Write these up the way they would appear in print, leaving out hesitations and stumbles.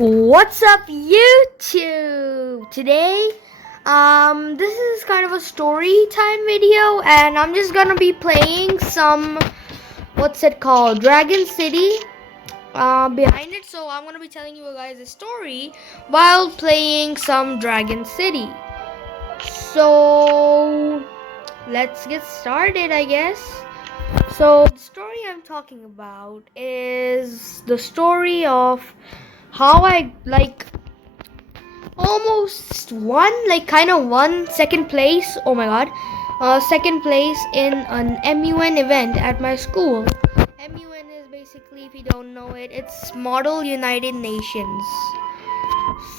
What's up, YouTube? Today, this is kind of a story time video, and I'm just gonna be playing some, what's it called, Dragon City, behind it. So I'm gonna be telling you guys a story while playing some Dragon City. So let's get started, I guess. So the story I'm talking about is the story of how I almost won, kind of won second place. Oh my god. Second place in an MUN event at my school. MUN is basically, if you don't know it, it's Model United Nations.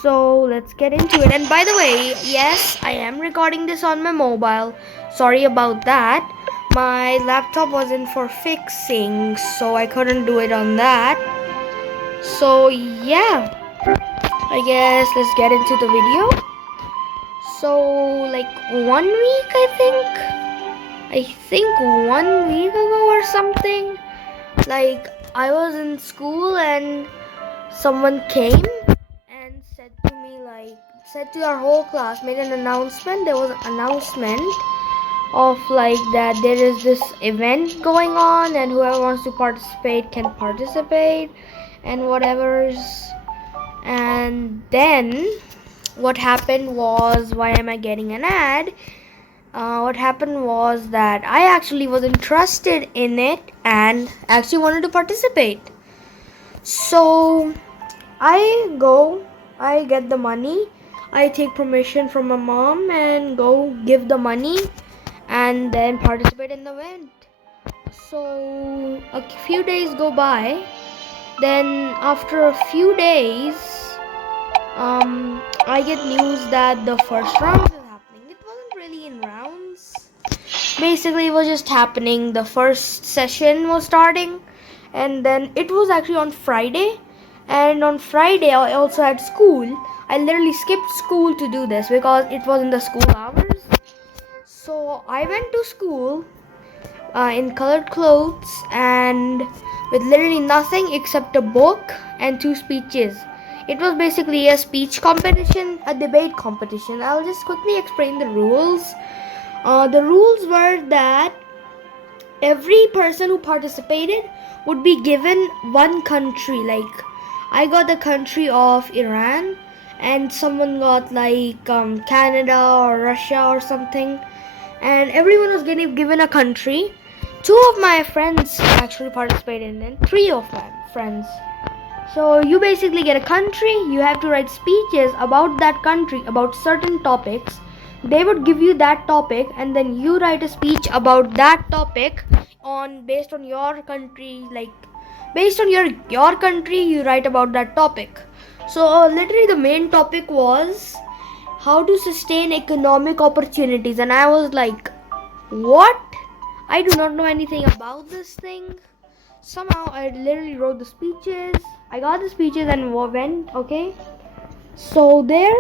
So let's get into it. And by the way, yes, I am recording this on my mobile. Sorry about that. My laptop wasn't for fixing, so I couldn't do it on that. So yeah, I guess let's get into the video. So, like 1 week, I think 1 week ago or something, like I was in school and someone came and said to me, said to our whole class, made an announcement. There was an announcement of that there is this event going on, and whoever wants to participate can participate, and whatever's. And then what happened was, why am I getting an ad? What happened was that I actually was interested in it and actually wanted to participate. So I get the money, I take permission from my mom and go give the money and then participate in the event. So a few days go by. Then after a few days, I get news that the first round is happening. It wasn't really in rounds. Basically, it was just happening. The first session was starting, and then it was actually on Friday. And on Friday, I also had school. I literally skipped school to do this because it was in the school hours. So I went to school in colored clothes and with literally nothing except a book and two speeches. It was basically a speech competition, a debate competition. I'll just quickly explain the rules. The rules were that every person who participated would be given one country. Like, I got the country of Iran, and someone got Canada or Russia or something, and everyone was getting given a country. Two of my friends actually participated in it, three of my friends. So you basically get a country, you have to write speeches about that country, about certain topics. They would give you that topic, and then you write a speech about that topic based on your country, based on your country, you write about that topic. So literally the main topic was how to sustain economic opportunities, and I was like, what? I do not know anything about this thing. Somehow I literally wrote the speeches. I got the speeches and went, okay. So there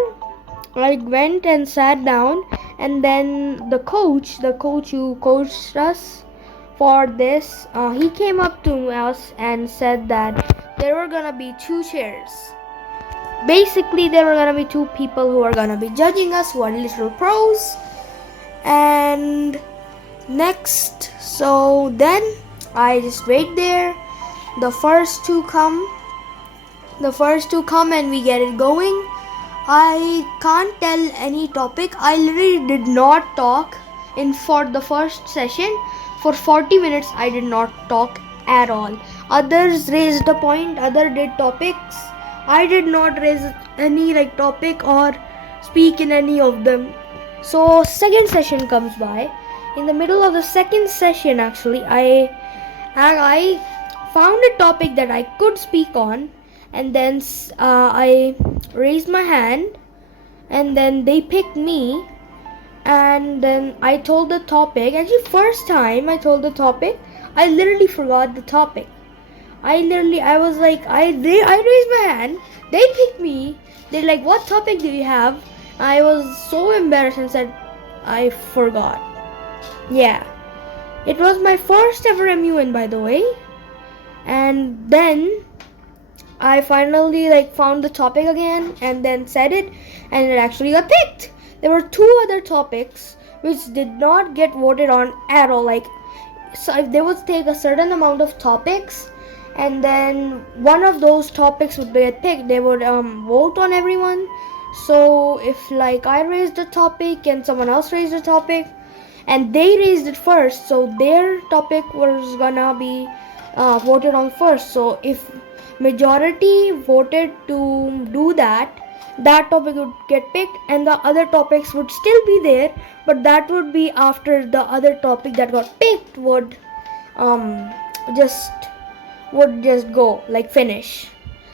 I went and sat down, and then the coach who coached us for this, he came up to us and said that there were gonna be two chairs. Basically, there were gonna be two people who are gonna be judging us, who are literal pros. And next, so then I just wait there. The first two come and we get it going. I can't tell any topic. I literally did not talk for the first session. For 40 minutes I did not talk at all. Others raised a point, other did topics. I did not raise any topic or speak in any of them. So second session comes by. In the middle of the second session, actually, I found a topic that I could speak on, and then I raised my hand, and then they picked me, and then I told the topic. Actually, first time I told the topic, I literally forgot the topic. I was like, I raised my hand, they picked me, they're like, what topic do you have? I was so embarrassed and said, I forgot. Yeah, it was my first ever MUN, by the way. And then I finally like found the topic again and then said it, and it actually got picked. There were two other topics which did not get voted on at all. Like, so if they would take a certain amount of topics, and then one of those topics would get picked, they would vote on everyone. So if like I raised a topic and someone else raised a topic, and they raised it first, so their topic was gonna be voted on first. So if majority voted to do that, that topic would get picked, and the other topics would still be there, but that would be after the other topic that got picked would um just go like finish.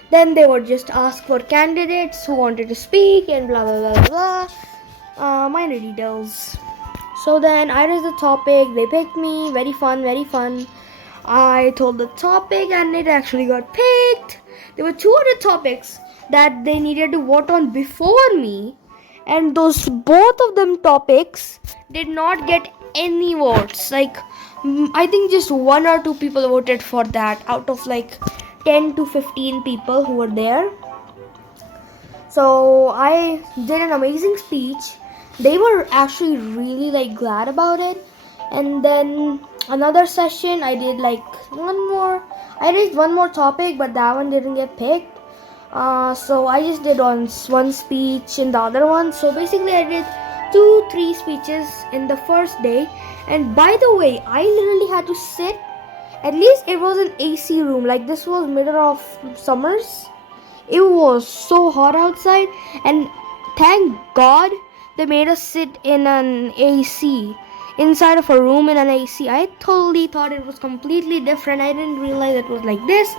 Then they would just ask for candidates who wanted to speak and blah blah blah blah, minor details. So then I raised the topic, they picked me, very fun, very fun. I told the topic and it actually got picked. There were two other topics that they needed to vote on before me, and those both of them topics did not get any votes. Like, I think just one or two people voted for that out of like 10 to 15 people who were there. So I did an amazing speech. They were actually really like glad about it. And then another session I did like I raised one more topic, but that one didn't get picked. So I just did one speech in the other one. So basically I did 2-3 speeches in the first day. And by the way, I literally had to sit, at least it was an AC room, like this was middle of summers. It was so hot outside, and thank God they made us sit in an AC, inside of a room in an AC. I totally thought it was completely different. I didn't realize it was like this.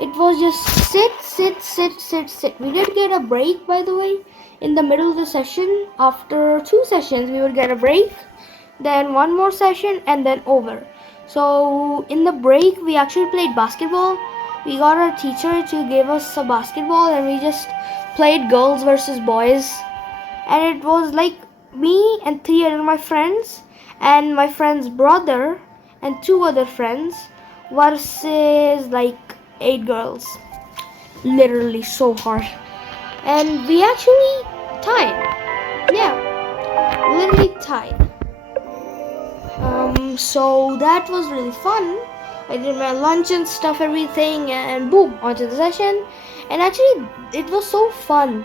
It was just sit. We did get a break, by the way, in the middle of the session. After 2 sessions, we would get a break, then one more session, and then over. So in the break, we actually played basketball. We got our teacher to give us a basketball, and we just played girls versus boys. And it was like me and 3 other my friends, and my friend's brother and 2 other friends versus like 8 girls. Literally so hard. And we actually tied. Yeah, literally tied. So that was really fun. I did my lunch and stuff, everything, and boom, onto the session. And actually, it was so fun.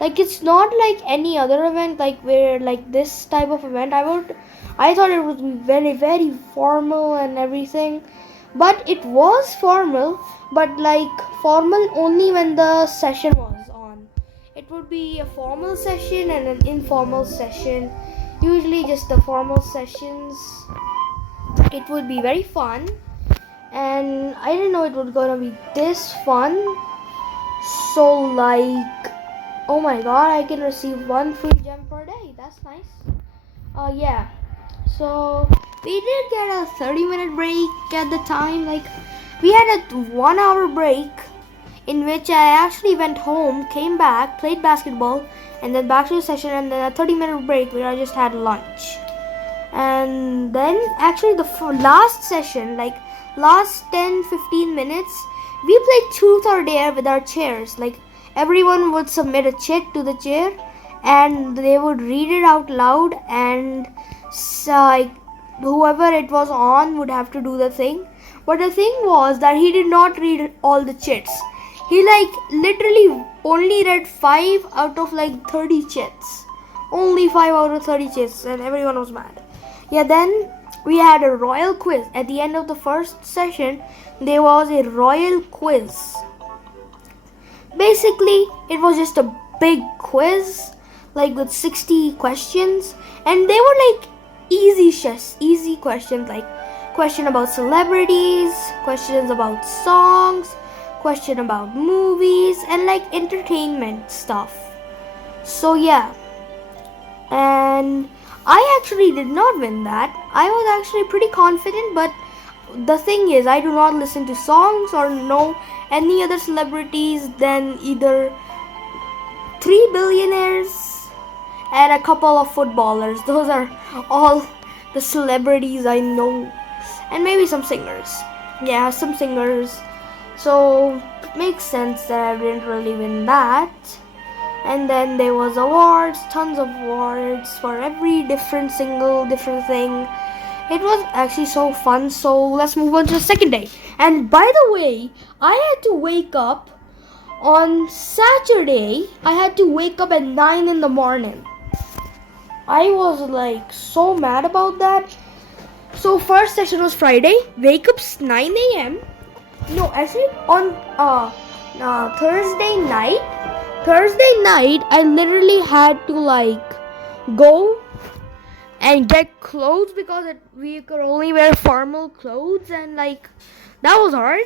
Like, it's not like any other event, like where like this type of event. I thought it would be very, very formal and everything, but it was formal, but like formal only when the session was on. It would be a formal session and an informal session. Usually, just the formal sessions. It would be very fun, and I didn't know it was gonna be this fun. So like, oh my god, I can receive 1 free gem per day. That's nice. Yeah. So we did get a 30-minute break at the time. Like, we had a 1-hour break in which I actually went home, came back, played basketball, and then back to the session, and then a 30-minute break where I just had lunch. And then actually the last session, like last 10-15 minutes, we played truth or dare with our chairs. Like, everyone would submit a chit to the chair, and they would read it out loud, and like whoever it was on would have to do the thing. But the thing was that he did not read all the chits. He like literally only read 5 out of like 30 chits. Only 5 out of 30 chits, and everyone was mad. Yeah, then we had a royal quiz. At the end of the first session, there was a royal quiz. Basically, it was just a big quiz, like with 60 questions, and they were like easy questions, like question about celebrities, questions about songs, question about movies, and like entertainment stuff. So yeah, and I actually did not win that. I was actually pretty confident, but the thing is, I do not listen to songs or know any other celebrities than either 3 billionaires and a couple of footballers. Those are all the celebrities I know, and maybe some singers. Yeah, some singers. So it makes sense that I didn't really win that. And then there was awards, tons of awards for every different thing. It was actually so fun. So let's move on to the second day. And by the way, I had to wake up on Saturday. I had to wake up at 9 in the morning. I was like so mad about that. So first session was Friday. Wake up 9 a.m. No, actually on Thursday night. Thursday night, I literally had to like go and get clothes because we could only wear formal clothes, and like that was hard.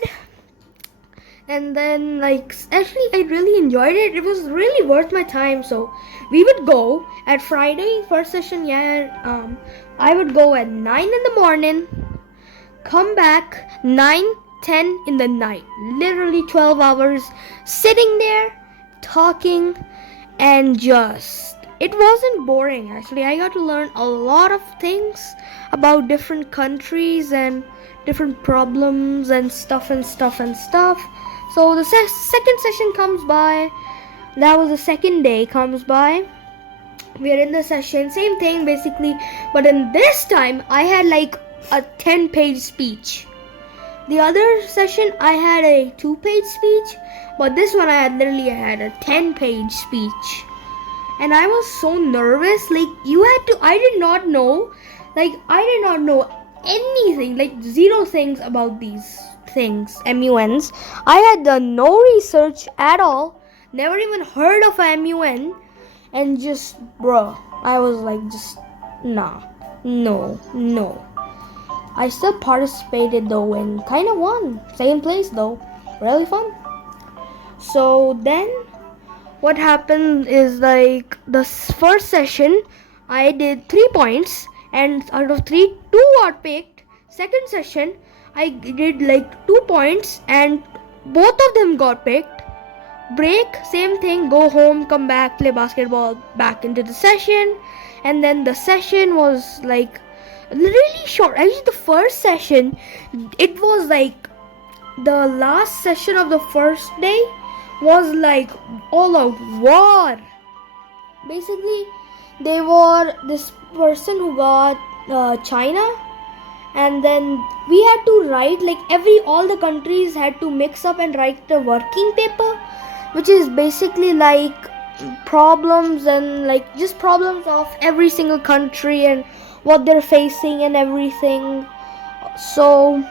And then like actually I really enjoyed it. It was really worth my time. So we would go at Friday first session. I would go at 9 in the morning, come back 9:10 in the night. Literally 12 hours sitting there talking, and just it wasn't boring. Actually, I got to learn a lot of things about different countries and different problems and stuff. So the second session comes by. That was the second day comes by. We are in the session, same thing basically, but in this time I had like a 10-page speech. The other session I had a 2-page speech, but this one I had a 10-page speech. And I was so nervous. Like I did not know anything, like zero things about these things, MUNs. I had done no research at all, never even heard of a MUN, and just, bro, I was like, just, nah, no. I still participated though and kind of won. Second place though. Really fun. So then what happened is like the first session I did 3 points, and out of 3, 2 got picked. Second session I did like 2 points and both of them got picked. Break, same thing, go home, come back, play basketball, back into the session. And then the session was like really short. Actually, the first session, it was like the last session of the first day was like all out war. Basically, they were this person who got China, and then we had to write like all the countries had to mix up and write the working paper, which is basically like problems and like just problems of every single country and what they're facing and everything. So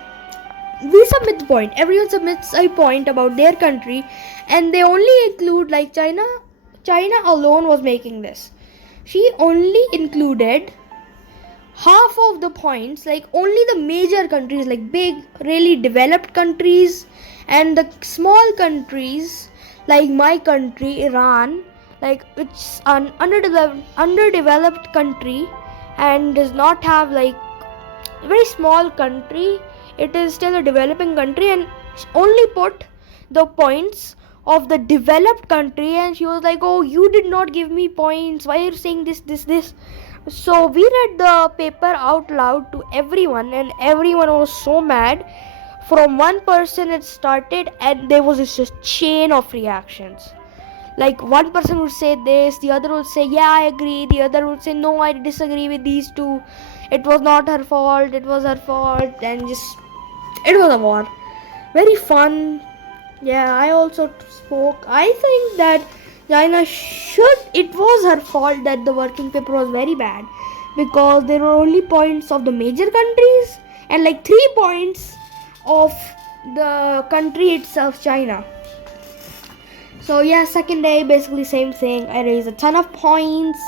we submit the point. Everyone submits a point about their country, and they only include like China. China alone was making this. She only included half of the points, like only the major countries, like big, really developed countries, and the small countries like my country, Iran, like it's an underdeveloped country and does not have like a very small country. It is still a developing country, and only put the points of the developed country. And she was like, oh, you did not give me points, why are you saying this? So we read the paper out loud to everyone, and everyone was so mad. From one person it started, and there was this just chain of reactions. Like one person would say this, the other would say yeah, I agree, the other would say no, I disagree with these two, it was not her fault, it was her fault. And just it was a war. Very fun. Yeah, I also spoke. I think that China it was her fault that the working paper was very bad, because there were only points of the major countries and like 3 points of the country itself, China. So yeah, second day basically same thing. I raised a ton of points.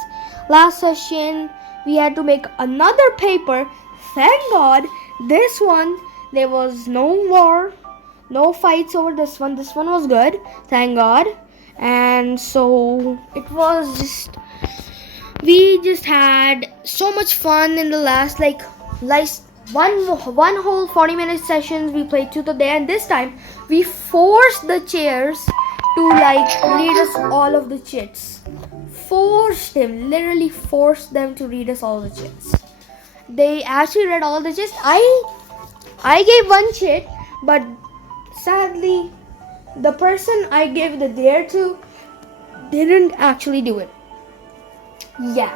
Last session we had to make another paper. Thank God this one there was no war, no fights over this one. This one was good, thank God. And so it was just, we just had so much fun in the last one whole 40-minute sessions. We played truth or dare, and this time we forced the chairs to like read us all of the chits. Literally forced them to read us all the chits. They actually read all the chits. I gave one chit, but sadly, the person I gave the dare to didn't actually do it. Yeah.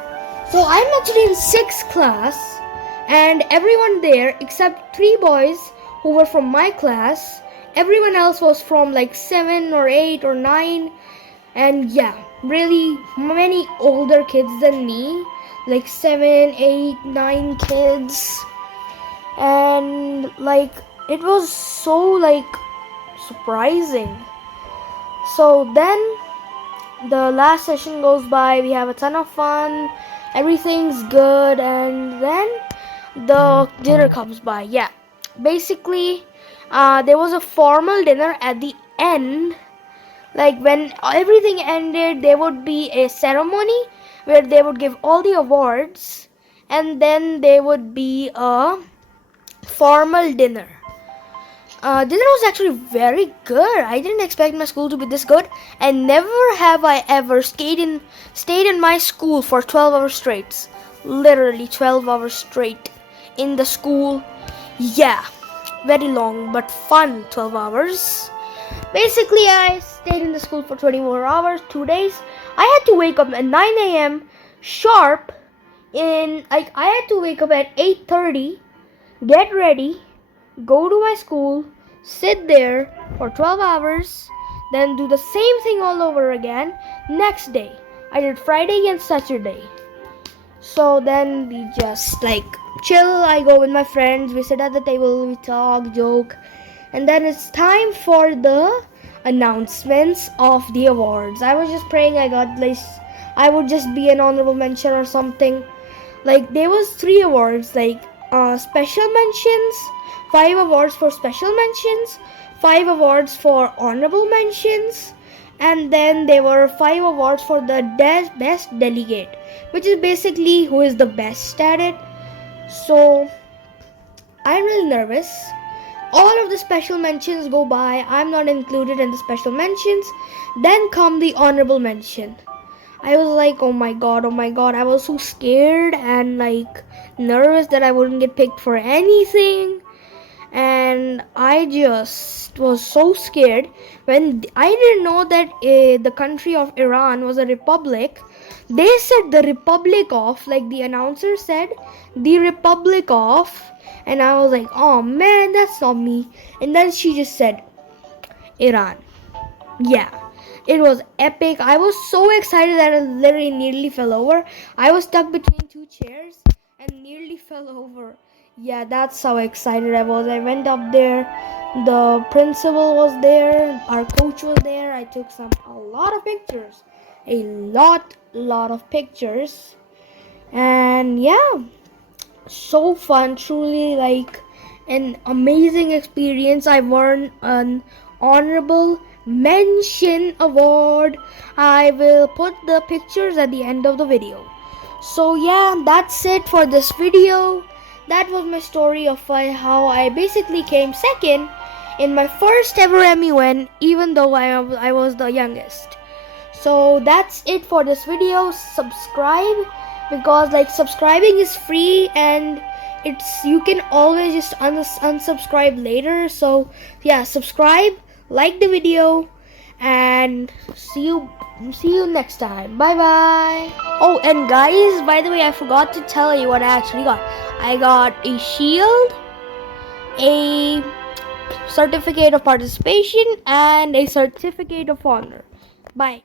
So I'm actually in 6th class, and everyone there except 3 boys who were from my class, everyone else was from like 7 or 8 or 9, and yeah, really many older kids than me, like 7, 8, 9 kids, and like it was so like surprising. So then the last session goes by, we have a ton of fun, everything's good, and then the dinner comes by. Yeah, basically there was a formal dinner at the end. Like when everything ended, there would be a ceremony where they would give all the awards, and then there would be a formal dinner. Dinner was actually very good. I didn't expect my school to be this good, and never have I ever stayed in my school for 12 hours straight. Literally 12 hours straight in the school. Yeah, very long but fun 12 hours. Basically, I stayed in the school for 24 hours, 2 days. I had to wake up at 9 a.m. sharp. I had to wake up at 8:30, get ready, go to my school, sit there for 12 hours, then do the same thing all over again next day. I did Friday and Saturday. So then we just like chill. I go with my friends, we sit at the table, we talk, joke, and then it's time for the announcements of the awards. I was just praying I would just be an honorable mention or something. Like there was 3 awards, like special mentions, 5 awards for special mentions, 5 awards for honorable mentions, and then there were 5 awards for the best delegate, which is basically who is the best at it. So I'm really nervous. All of the special mentions go by. I'm not included in the special mentions. Then come the honorable mention. I was like, oh my god. I was so scared and like nervous that I wouldn't get picked for anything. And I just was so scared when I didn't know that the country of Iran was a republic. They said the Republic of, like the announcer said, the Republic of, and I was like, oh man, that's not me. And then she just said, Iran. Yeah, it was epic. I was so excited that I literally nearly fell over. I was stuck between 2 chairs and nearly fell over. Yeah, that's how excited I was. I went up there. The principal was there. Our coach was there. I took a lot of pictures. A lot of pictures. And yeah, so fun. Truly like an amazing experience. I won an honorable mention award. I will put the pictures at the end of the video. So yeah, that's it for this video. That was my story of how I basically came second in my first ever MUN, even though I was the youngest. So that's it for this video. Subscribe, because like subscribing is free, and you can always just unsubscribe later. So yeah, subscribe, like the video, and see you next time. Bye bye. Oh, and guys, by the way, I forgot to tell you what I actually got. I got a shield, a certificate of participation, and a certificate of honor. Bye.